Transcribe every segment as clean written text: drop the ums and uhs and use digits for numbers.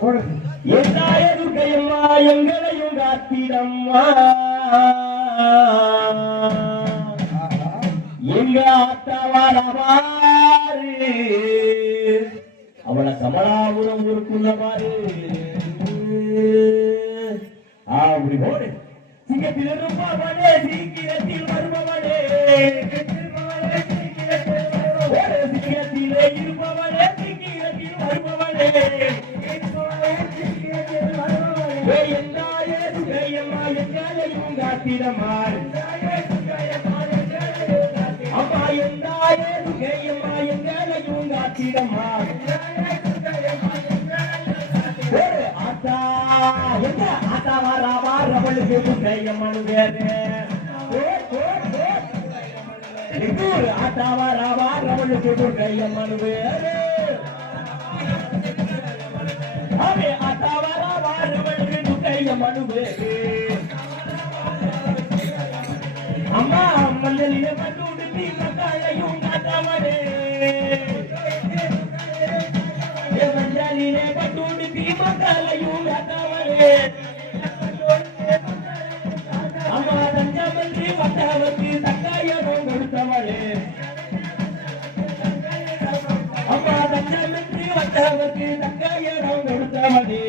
என்னாய துர்க்கையம்மா எங்களையும் காத்திடம்மா எங்க ஆத்தாவாரவாரு அவளை கமலாபுரம் ஊருக்குள்ளவாரு அப்படி போடு சிங்கத்தில் இருப்பவனே சீக்கிரத்தில் வருபவனே சிங்கத்திலே இருப்பவனே சீக்கிரத்தில் வருபவனே என்னாயே துர்க்கையம்மா எங்களையும் காத்திடம்மா அம்மா என்னாயே துர்க்கையம்மா எங்களையும் காத்திடம்மா ஆத்தா எங்க ஆத்தா வாராவார் அவளுக்கு துர்க்கையம்மனு வேறு ஆத்தா வாராவார் அவளுக்கு துர்க்கையம்மனு வேறு அவே ஆத்தா வாராவார் அவளுக்கு துர்க்கையம்மனு வேறு அம்மா மஞ்சளிலே பட்டுடுத்தி மக்காளையும் காத்தவனே மஞ்சளிலே பட்டுடுத்தி மக்காளையும் காத்தவனே அம்மா தஞ்சமன்றி வந்தவருக்கு தக்காயமும் கொடுத்தவளே அம்மா தஞ்சமன்றி வந்தவருக்கு தக்காயமும் கொடுத்தவளே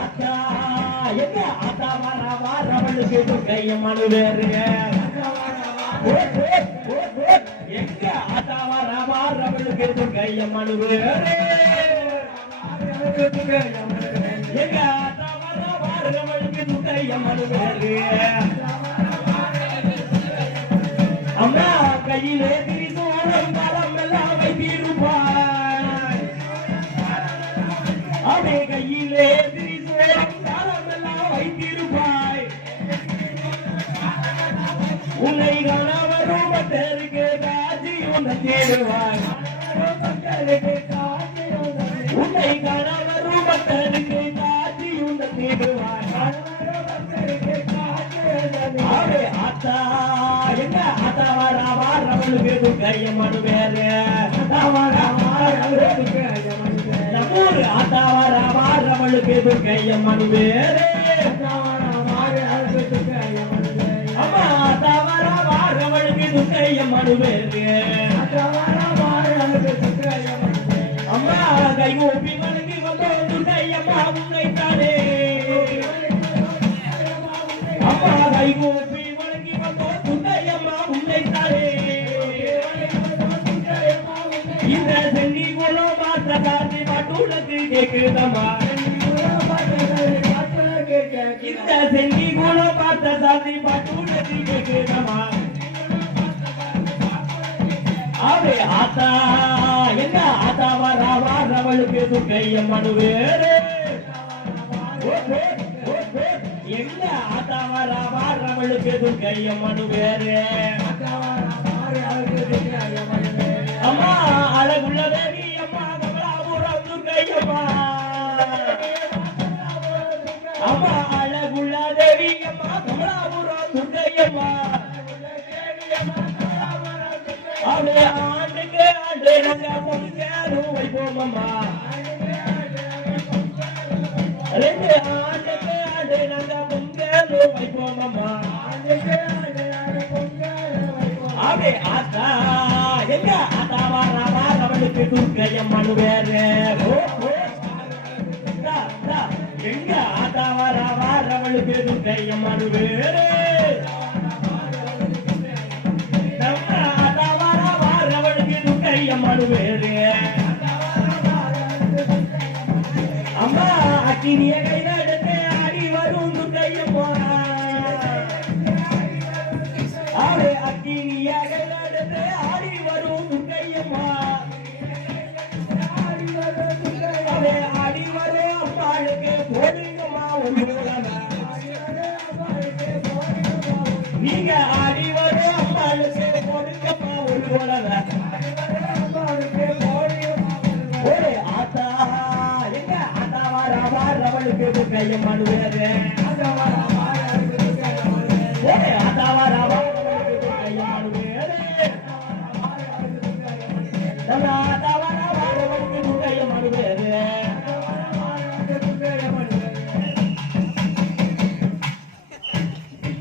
ஆத்தா எங்க ஆத்தா வாராவார் அவளுக்கு துர்க்கையம்மனு வேறு எங்க ஆத்தா வாராவார் அவளுக்கு துர்க்கையம்மனு வேறு எங்க ஆத்தா வாராவார் அவளுக்கு துர்க்கையம்மனு வேறு அம்மா கையிலே திரிசூலம் பலம் எல்லாம் வைத்திருப்பாய் அவே கையிலே திரிசூலம் பலம் எல்லாம் வைத்திருப்பாய் உன்னை கணவரும் பட்டருக்கு காட்சி ஒன்று தேடுவாய் உன்னை கணவரும் பட்டருக்கு காட்சி ஒன்று தேடுவாய் அவே ஆத்தா எங்க ஆத்தா வாராவார் அவளுக்கு துர்க்கையம்மனு வேறு நம்மூர் ஆத்தா வாராவார் அவளுக்கு துர்க்கையம்மனு வேறு அம்மா ஆத்தா வாராவார் அவளுக்கு துர்க்கையம்மனு வேறு அம்மா கைகூப்பி வணங்கி வந்தோம் துர்க்கையம்மா உன்னைத்தானே அம்மா கைகூப்பி வணங்கி வந்தோம் துர்க்கையம்மா உன்னைத்தானே இந்த சென்னி குலம் மாற்ற காந்தி பாட்டுலக்கு கேக்குதம்மா இந்த சென்னி குலம் மாற்ற சாந்தி பாட்டுலக்கு கேக்குதம்மா அவே ஆத்தா எங்க ஆத்தா வாராவார் அவளுக்கு துர்க்கையம்மனு வேறு எங்க ஆத்தா வாராவார் அவளுக்கு துர்க்கையம்மனு வேறு அம்மா அழகுள்ள தேவி அம்மா கமலாபுரம் துர்க்கையம்மா அம்மா அழகுள்ள தேவி அம்மா கமலாபுரம் துர்க்கையம்மா அவளே ஆண்டுக்கு ஆண்டு நாங்க பொங்கலும் வைப்போம் அம்மா ரெண்டு ஆண்டுக்கு ஆண்டு நாங்க பொங்கலும் வைப்போம் அம்மா அவளே ஆத்தா எங்க ஆத்தா வாராவார் அவளுக்கு துர்க்கையம்மனு வேறு எங்க ஆத்தா வாராவார் அவளுக்கு துர்க்கையம்மனு வேறு துர்க்கையம்மனு வேறு அம்மா அக்கினிய கையில எடுத்து ஆடி வரும் துர்க்கையம்மா அவளே அக்கினிய கையில எடுத்து ஆடி வரும் துர்க்கையம்மா அவளே ஆடி வரும் அம்மாளுக்கு போடுங்கம்மா ஒரு நீங்க ஆடி வரும் அம்மாளுக்கு போடுங்கம்மா ஒரு போலவ ஆத்தா எங்க ஆத்தா வாராவார் அவளுக்கு துர்க்கையம்மனு வேறு ஆத்தா வாராவார் அவளுக்கு துர்க்கையம்மனு வேறு